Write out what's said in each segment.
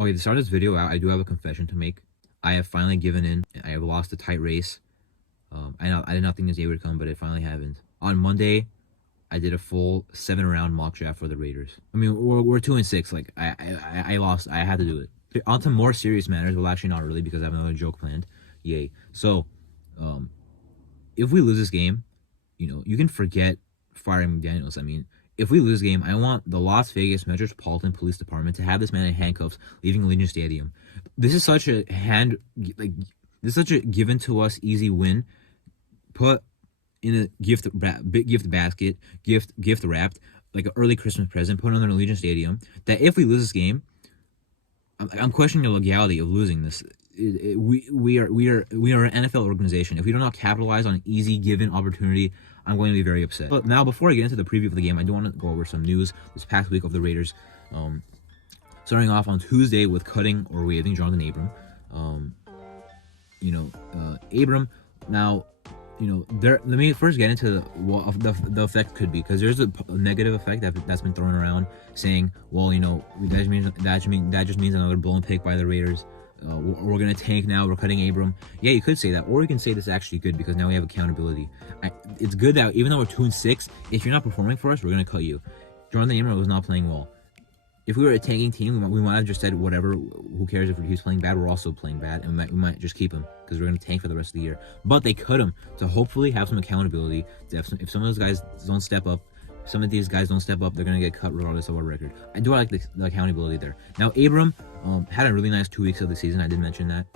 Okay, to start this video out, I do have a confession to make. I have finally given in. I have lost a tight race. I did not think this day would come, but it finally happened. On Monday, I did a full 7-round mock draft for the Raiders. I mean, we're 2-6. Like I lost. I had to do it. On to more serious matters. Well, actually, not really because I have another joke planned. Yay! So, if we lose this game, you can forget firing McDaniels. I mean, if we lose this game, I want the Las Vegas Metropolitan Police Department to have this man in handcuffs leaving Allegiant Stadium. This is such a this is such a given to us easy win. Put in a big gift basket, gift wrapped like an early Christmas present. Put it on an Allegiant Stadium. That if we lose this game, I'm questioning the legality of losing this. We are an NFL organization. If we do not capitalize on an easy given opportunity, I'm going to be very upset. But now, before I get into the preview of the game, I do want to go over some news this past week of the Raiders. Starting off on Tuesday with cutting or waiving Jonathan Abram. Abram. Now, let me first get into what the effect could be, because there's a negative effect that's been thrown around, saying, well, that just means another blown pick by the Raiders. We're gonna tank now. We're cutting Abram. Yeah, you could say that, or you can say this is actually good because now we have accountability. It's good that even though we're 2-6, if you're not performing for us, we're gonna cut you. Jonathan Abram was not playing well. If we were a tanking team, we might have just said whatever. Who cares if he's playing bad? We're also playing bad, and we might just keep him because we're gonna tank for the rest of the year. But they cut him to hopefully have some accountability. If some of those guys don't step up, they're gonna get cut regardless of our record. I do like the accountability there. Now, Abram had a really nice 2 weeks of the season. I did mention that.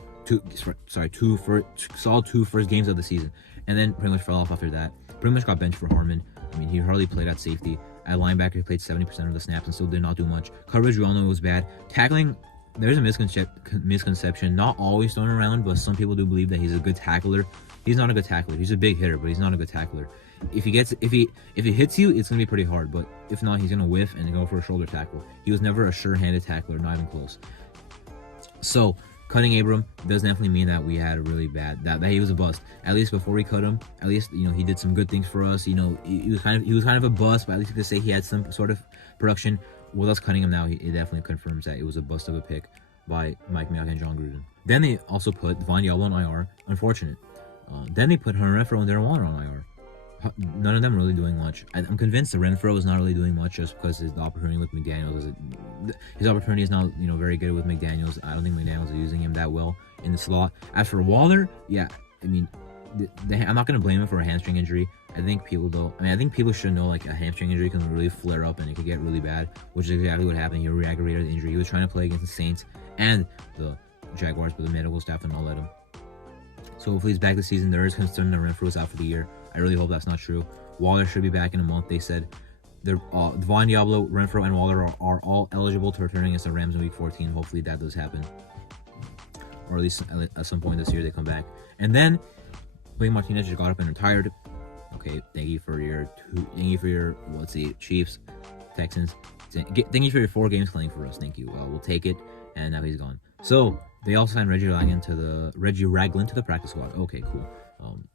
Solid two first games of the season, and then pretty much fell off after that. Pretty much got benched for Harmon. I mean, he hardly played at safety. At linebacker, he played 70% of the snaps and still did not do much. Coverage, we all know it was bad. Tackling, there's a misconception, not always thrown around, but some people do believe that he's a good tackler. He's not a good tackler. He's a big hitter, but he's not a good tackler. If he hits you, it's gonna be pretty hard. But if not, he's gonna whiff and go for a shoulder tackle. He was never a sure-handed tackler, not even close. So cutting Abram does definitely mean that we had a really bad that he was a bust. At least before we cut him, at least he did some good things for us. He was kind of a bust, but at least you could say he had some sort of production. With us cutting him now, it definitely confirms that it was a bust of a pick by Mike Mayock and John Gruden. Then they also put Von Yellow on IR. Unfortunate. Then they put Hunter Renfrow and Darren Waller on IR. None of them really doing much. I'm convinced the Renfrow is not really doing much just because his opportunity with McDaniels his opportunity is not very good with McDaniels. I don't think McDaniels is using him that well in the slot. As for Waller, yeah, I mean, I'm not gonna blame him for a hamstring injury. I think people should know like a hamstring injury can really flare up and it could get really bad, which is exactly what happened. He re-aggravated the injury. He was trying to play against the Saints and the Jaguars, but the medical staff did not let him. So hopefully he's back this season. There is concern that Renfrow is out for the year. I really hope that's not true. Waller should be back in a month. They said Von Diablo, Renfrow, and Waller are all eligible to return against the Rams in Week 14. Hopefully that does happen, or at least at some point this year they come back. And then William Martinez just got up and retired. Okay, thank you for your Chiefs, Texans. Thank you for your 4 games playing for us. Thank you. We'll take it. And now he's gone. So they also signed Reggie Ragland to the practice squad. Okay, cool.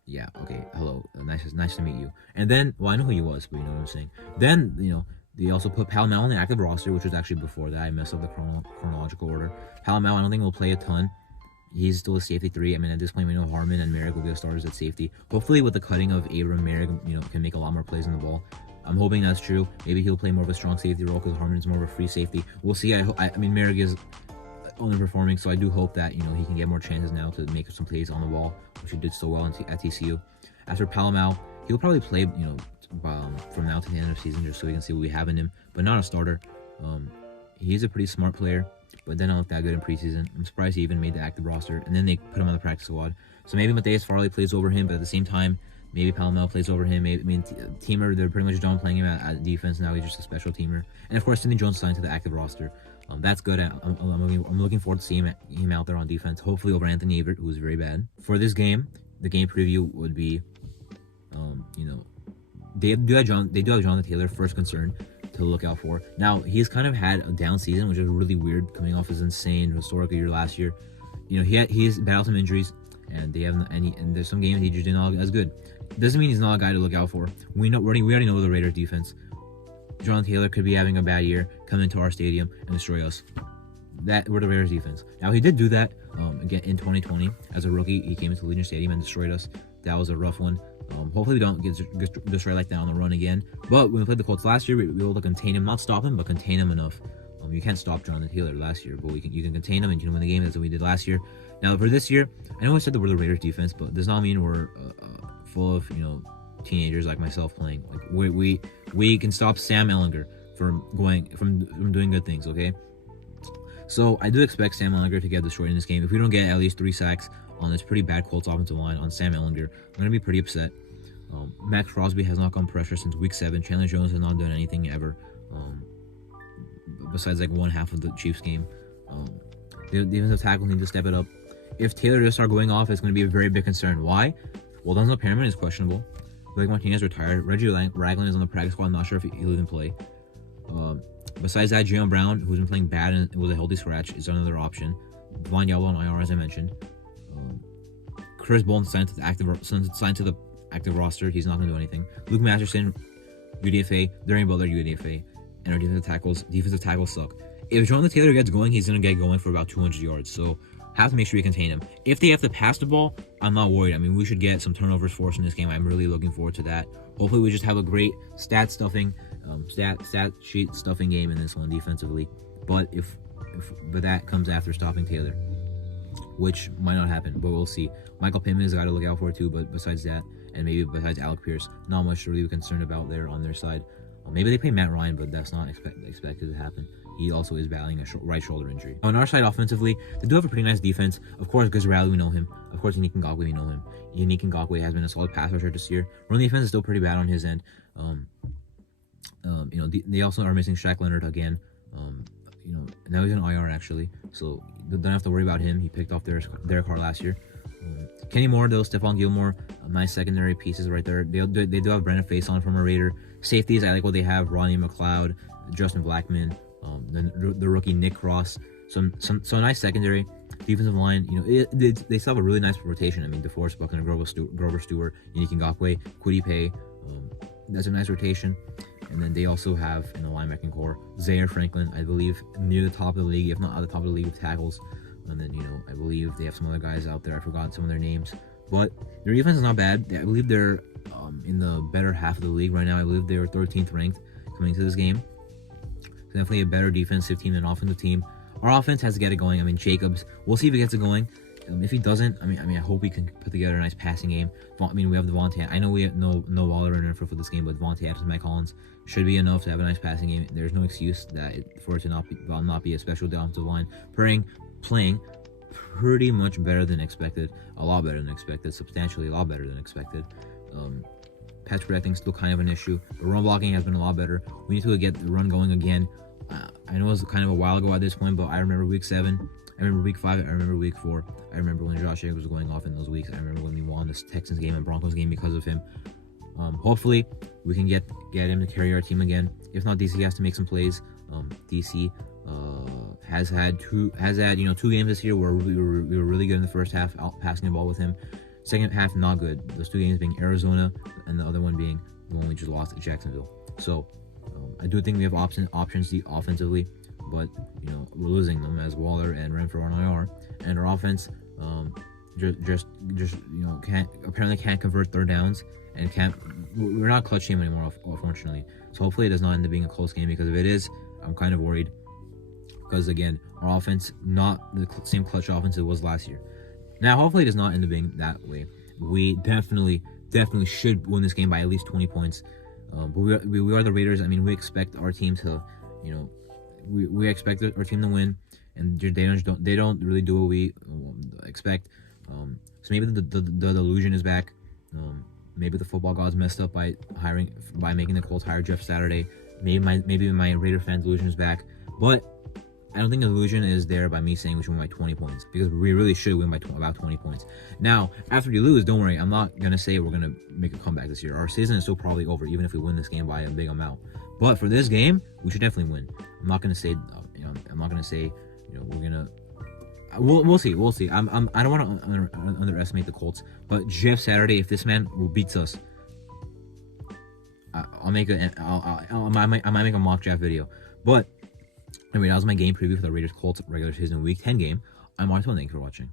Yeah, okay, hello, nice to meet you. And then, well, I know who he was, but you know what I'm saying. Then, they also put Palomel on the active roster, which was actually before that. I messed up the chronological order. Palomel, I don't think will play a ton. He's still a safety 3. I mean, at this point, we know Harmon and Merrick will be the starters at safety. Hopefully, with the cutting of Abram, Merrick, can make a lot more plays on the ball. I'm hoping that's true. Maybe he'll play more of a strong safety role because Harmon is more of a free safety. We'll see. I mean, Merrick is underperforming, so I do hope that he can get more chances now to make some plays on the ball, which he did so well at TCU. As for Palomel, he'll probably play from now to the end of the season just so we can see what we have in him, but not a starter. He's a pretty smart player, but then not look that good in preseason. I'm surprised he even made the active roster, and then they put him on the practice squad. So maybe Mateus Farley plays over him, but at the same time, maybe Palomel plays over him. Teamer, they're pretty much done playing him at defense now. He's just a special teamer. And of course, Sidney Jones signed to the active roster. That's good. I'm looking forward to seeing him out there on defense, hopefully over Anthony Averett, who's very bad. For this game, the game preview would be, they do have Jonathan Taylor, first concern to look out for. Now, he's kind of had a down season, which is really weird coming off his insane historical year last year. He's battled some injuries, and there's some games he just did not as good. Doesn't mean he's not a guy to look out for. We already know the Raiders defense. Jonathan Taylor could be having a bad year, come into our stadium and destroy us. that were the Raiders defense. Now he did do that again in 2020 as a rookie. He came into Legion Stadium and destroyed us. That was a rough one. Hopefully we don't get destroyed like that on the run again. But when we played the Colts last year, we were able to contain him, not stop him, but contain him enough. You can't stop Jonathan Taylor last year, but you can contain him and you can win the game. That's what we did last year. Now for this year, I know I said that we're the Raiders defense, but does not mean we're full of teenagers like myself playing. Like we can stop Sam Ehlinger from doing good things. Okay, so I do expect Sam Ehlinger to get destroyed in this game. If we don't get at least 3 sacks on this pretty bad Colts offensive line on Sam Ehlinger, I'm gonna be pretty upset. Max Crosby has not gone pressure since week 7. Chandler Jones has not done anything ever. Besides like one half of the Chiefs game. The defensive tackles need to step it up. If Taylor does start going off, it's going to be a very big concern. Why? Well, Denzel Perriman is questionable. Blake Martinez retired. Reggie Ragland is on the practice squad. I'm not sure if he'll even play. Besides that, Jalen Brown, who's been playing bad and was a healthy scratch, is another option. Von Yellow on IR, as I mentioned. Chris Bolton signed to the active roster. He's not going to do anything. Luke Masterson, UDFA. Darian Butler, UDFA. And our defensive tackles suck. If Jonathan Taylor gets going, he's going to get going for about 200 yards. So have to make sure we contain him. If they have to pass the ball, I'm not worried. I mean, we should get some turnovers forced in this game. I'm really looking forward to that. Hopefully, we just have a great stat sheet stuffing game in this one defensively. But but that comes after stopping Taylor, which might not happen, but we'll see. Michael Pittman is a guy to look out for too. But besides that, and maybe besides Alec Pierce, not much to really be concerned about there on their side. Maybe they play Matt Ryan, but that's not expected to happen. He also is battling a right shoulder injury. On our side, offensively, they do have a pretty nice defense. Of course, Gus Riley, we know him. Of course, Yannick Ngakoue, we know him. Yannick Ngakoue has been a solid pass rusher this year. Run defense is still pretty bad on his end. They also are missing Shaq Leonard again. Now he's in IR actually, so don't have to worry about him. He picked off Derek Carr last year. Kenny Moore, though, Stephon Gilmore, nice secondary pieces right there. They do have Brandon Faison from a Raider. Safeties, I like what they have. Ronnie McLeod, Justin Blackman, then the rookie Nick Cross. So nice secondary. Defensive line, they still have a really nice rotation. I mean, DeForest Buckner, Grover Stewart, Yannick Ngakoue, Kwity Paye. That's a nice rotation. And then they also have in the linebacking core Zaire Franklin, I believe, near the top of the league, if not at the top of the league with tackles. And then, I believe they have some other guys out there. I forgot some of their names. But their defense is not bad. I believe they're in the better half of the league right now. I believe they were 13th ranked coming into this game. So definitely a better defensive team than offensive team. Our offense has to get it going. I mean, Jacobs, we'll see if he gets it going. If he doesn't, I hope we can put together a nice passing game. We have Devontae. I know we have no Waller in for this game, but Devontae Adams and Mike Collins should be enough to have a nice passing game. There's no excuse for it to not be a special offensive line. Playing pretty much better than expected, a lot better than expected, substantially a lot better than expected. Pass protecting still kind of an issue, but run blocking has been a lot better. We need to get the run going again. I know it was kind of a while ago at this point, but I remember week 7, I remember week 5, I remember week 4, I remember when Josh Jacobs was going off in those weeks. I remember when we won this Texans game and Broncos game because of him. Hopefully we can get him to carry our team again. If not, DC has to make some plays. DC has had 2 games this year where we were really good in the first half, out passing the ball with him. Second half, not good. Those 2 games being Arizona and the other one being the one we just lost at Jacksonville. So I do think we have options offensively, but we're losing them as Waller and Renfro on IR, and our offense can't convert third downs and we're not clutch team anymore, unfortunately. So hopefully it does not end up being a close game, because if it is, I'm kind of worried. Because again, our offense not the same clutch offense it was last year. Now, hopefully it does not end up being that way. We definitely should win this game by at least 20 points. But we are the Raiders. We expect our team to, we expect our team to win, and they don't really do what we expect. So maybe the delusion is back. Maybe the football gods messed up by making the Colts hire Jeff Saturday. Maybe my Raider fan delusion is back, but I don't think the illusion is there by me saying we should win by 20 points, because we really should win by about 20 points. Now, after we lose, don't worry, I'm not going to say we're going to make a comeback this year. Our season is still probably over, even if we win this game by a big amount. But for this game, we should definitely win. I'm not going to say, we're going to... We'll see. I don't want to underestimate the Colts, but Jeff Saturday, if this man beats us, I might make a mock draft video. But Anyway, that was my game preview for the Raiders Colts regular season Week 10 game. I'm Martha, and thank you for watching.